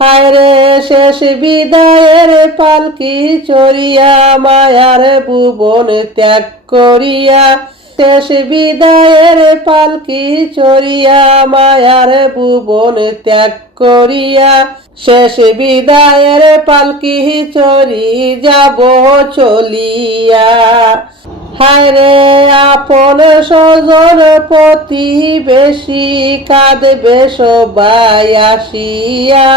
হায় রে শেষ বিদায়ের পালকি চড়িয়া মায়ার ভুবন ত্যাগ করিয়া, শেষ বিদায়ের পালকি চড়িয়া মায়ার ভুবন ত্যাগ করিয়া, শেষ বিদায়ের পালকি চড়ি যাব চলিয়া। হায় রে আপন স্বজন প্রতিবেশী কাঁদবে সবাই আসিয়া,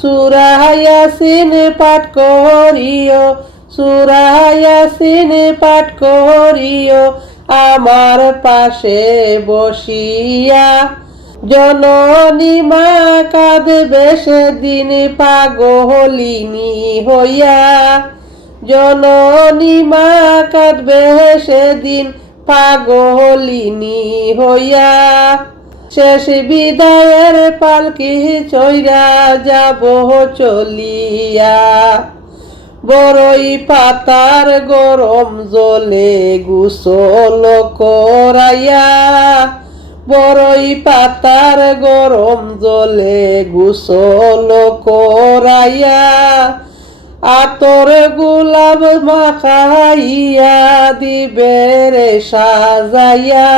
সূরা ইয়াসিন পাঠ করিও, সূরা ইয়াসিন পাঠ করিও আমার পাশে বসিয়া। জননী মা কাঁদবে সেদিন পাগলিনী হইয়া, জননী মা কাঁদবে সেদিন পাগলিনী হইয়া। শেষ বিদায়ের পালকি চইরা যাব চলিয়া, বড়ই পাতার গরম জলে গোসল করাইয়া, বড়ই পাতার গরম জলে গোসল করাইয়া, আতর গোলাপ মাখাইয়া দিবে রে সাজাইয়া,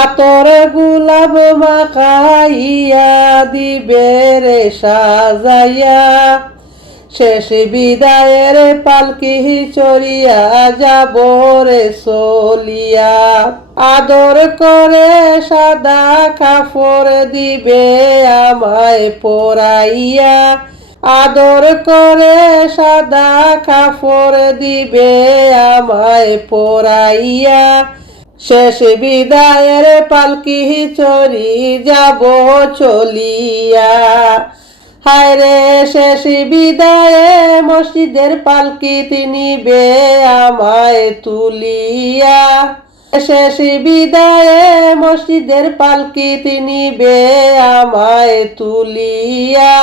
আতর গোলাপ মাখাইয়া দিবে রে সাজাইয়া। শেষ বিদায়ের পালকি চড়িয়া যাব রে চলিয়া, আদর করে সাদা কাপড় দিবে আমায় পরাইয়া, আদর করে সাদা কাপড় দিবে আমায় পরাইয়া। শেষ বিদায়ের পালকি চড়ি যাব চলিয়া। হায় রে শেষ বিদায়ে মসজিদের পালকি নিবে আমায় তুলিয়া, শেষ বিদায়ে মসজিদের পালকি নিবে আমায় তুলিয়া।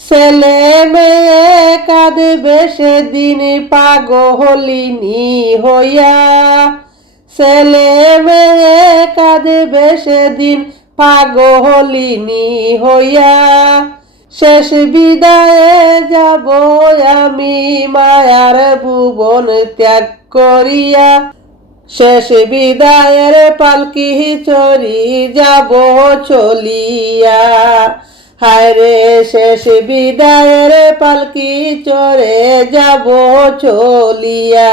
ছেলে মেয়ে কাঁদবে সেদিন পাগলিনী হইয়া, ছেলে মেয়ে কাঁদবে সেদিন পাগলিনী হইয়া। শেষ বিদায়ে যাব আমি মায়ার ভুবন ত্যাগ করিয়া, শেষ বিদায়ের পালকি চড়ি যাব চলিয়া। হায় রে শেষ বিদায়ের পালকি চড়ে যাব চলিয়া।